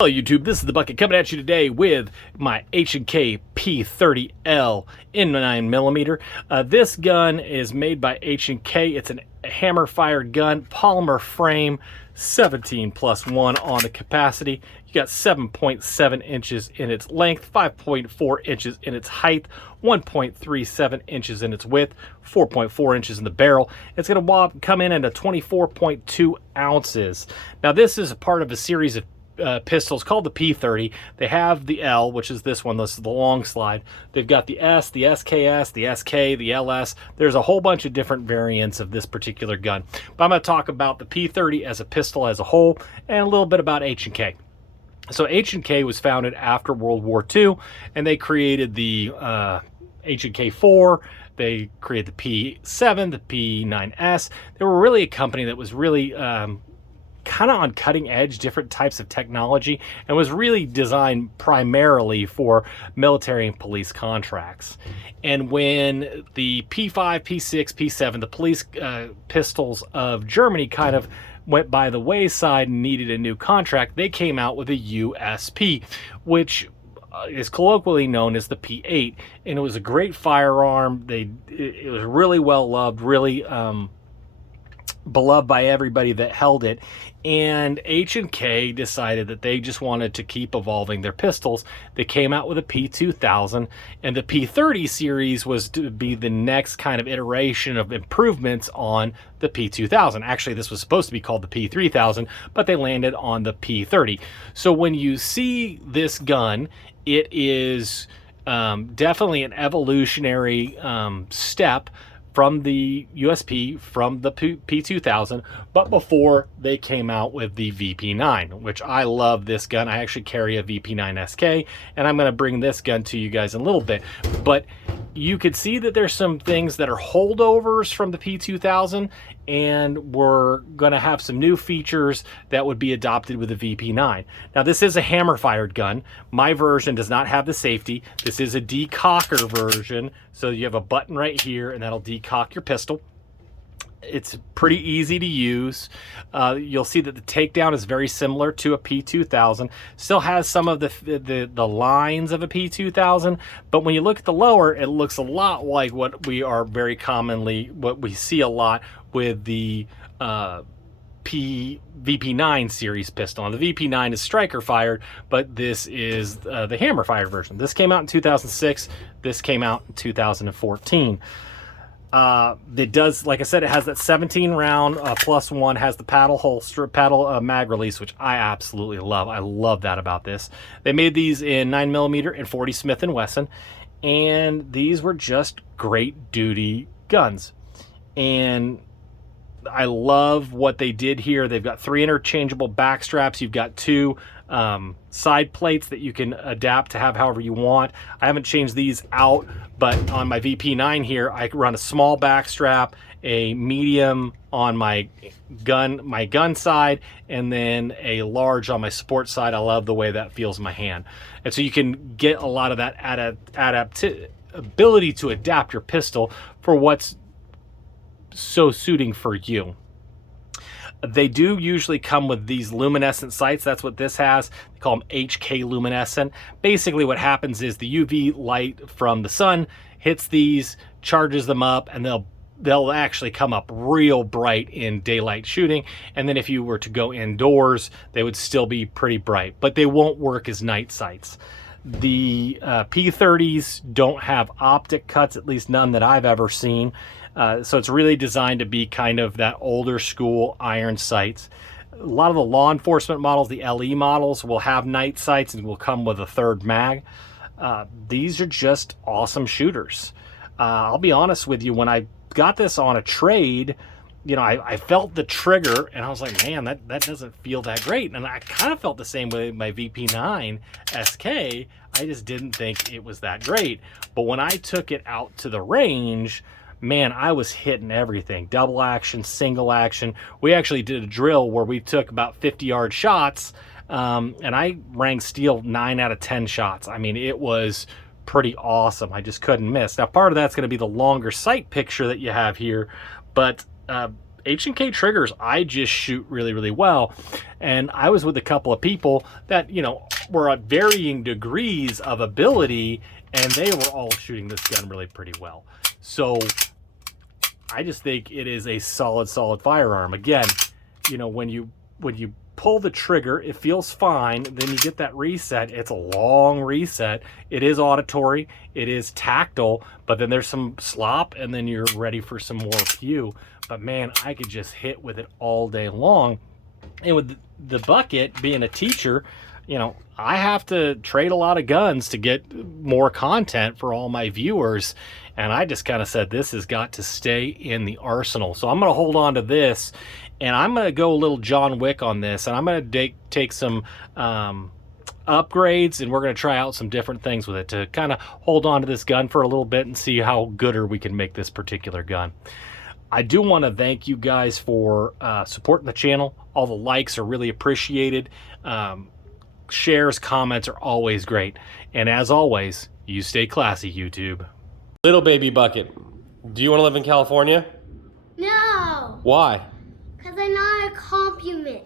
Hello YouTube, this is the Bucket coming at you today with my H&K P30L in 9mm. This gun is made by H&K. It's a hammer-fired gun, polymer frame, 17+1 on the capacity. You got 7.7 inches in its length, 5.4 inches in its height, 1.37 inches in its width, 4.4 inches in the barrel. It's going to come in at 24.2 ounces. Now this is a part of a series of pistols called the P30. They have the L, which is this one. This is the long slide. They've got the S, the SKS, the SK, the LS. There's a whole bunch of different variants of this particular gun. But I'm going to talk about the P30 as a pistol as a whole and a little bit about H&K. So H&K was founded after World War II, and they created the H&K 4. They created the P7, the P9S. They were really a company that was really kind of on cutting edge, different types of technology, and was really designed primarily for military and police contracts. And when the P5, P6, P7, the police pistols of Germany kind of went by the wayside and needed a new contract, they came out with a USP, which is colloquially known as the P8, and it was a great firearm. It was really well loved, really beloved by everybody that held it. And H&K decided that they just wanted to keep evolving their pistols. They came out with a P2000, and the P30 series was to be the next kind of iteration of improvements on the P2000. Actually, this was supposed to be called the P3000, but they landed on the P30. So when you see this gun, it is definitely an evolutionary step from the USP, from the P2000, but before they came out with the VP9, which I love this gun. I actually carry a VP9 SK, and I'm going to bring this gun to you guys in a little bit. But you could see that there's some things that are holdovers from the P2000, and we're going to have some new features that would be adopted with the VP9. Now, this is a hammer-fired gun. My version does not have the safety. This is a decocker version, so you have a button right here, and that'll decock your pistol. It's pretty easy to use. You'll see that the takedown is very similar to a P2000. Still has some of the lines of a P2000, but when you look at the lower, it looks a lot like what we see a lot with the VP9 series pistol. And the VP9 is striker fired, but this is the hammer fired version. This came out in 2006. This came out in 2014. It does, like I said, it has that 17 round +1, has the paddle mag release, which I absolutely love. I love that about this. They made these in 9mm and 40 Smith & Wesson, and these were just great duty guns. And I love what they did here. They've got 3 interchangeable back straps. You've got 2 side plates that you can adapt to have however you want. I haven't changed these out, but on my VP9 here, I run a small back strap, a medium on my gun side, and then a large on my sport side. I love the way that feels in my hand. And so you can get a lot of that ability to adapt your pistol for what's so suiting for you. They do usually come with these luminescent sights. That's what this has. They call them HK luminescent. Basically what happens is the UV light from the sun hits these, charges them up, and they'll actually come up real bright in daylight shooting. And then if you were to go indoors, they would still be pretty bright, but they won't work as night sights. The P30s don't have optic cuts, at least none that I've ever seen. So it's really designed to be kind of that older school iron sights. A lot of the law enforcement models, the LE models, will have night sights and will come with a 3rd mag. These are just awesome shooters. I'll be honest with you, when I got this on a trade, you know, I felt the trigger and I was like, man, that doesn't feel that great. And I kind of felt the same with my VP9 SK. I just didn't think it was that great. But when I took it out to the range, man, I was hitting everything. Double action, single action. We actually did a drill where we took about 50-yard shots, and I rang steel 9 out of 10 shots. I mean, it was pretty awesome. I just couldn't miss. Now, part of that's going to be the longer sight picture that you have here, but H&K triggers, I just shoot really, really well. And I was with a couple of people that, you know, were at varying degrees of ability, and they were all shooting this gun really pretty well. So I just think it is a solid firearm. Again, you know, when you pull the trigger, it feels fine. Then you get that reset. It's a long reset. It is auditory. It is tactile, but then there's some slop, and then you're ready for some more pew. But man, I could just hit with it all day long. And with the bucket, being a teacher, you know, I have to trade a lot of guns to get more content for all my viewers. And I just kind of said, this has got to stay in the arsenal. So I'm going to hold on to this, and I'm going to go a little John Wick on this, and I'm going to take some upgrades, and we're going to try out some different things with it to kind of hold on to this gun for a little bit and see how gooder we can make this particular gun. I do want to thank you guys for supporting the channel. All the likes are really appreciated. Shares, comments are always great. And as always, you stay classy, YouTube. Little baby bucket, do you want to live in California? No. Why? Because I'm not a compliment.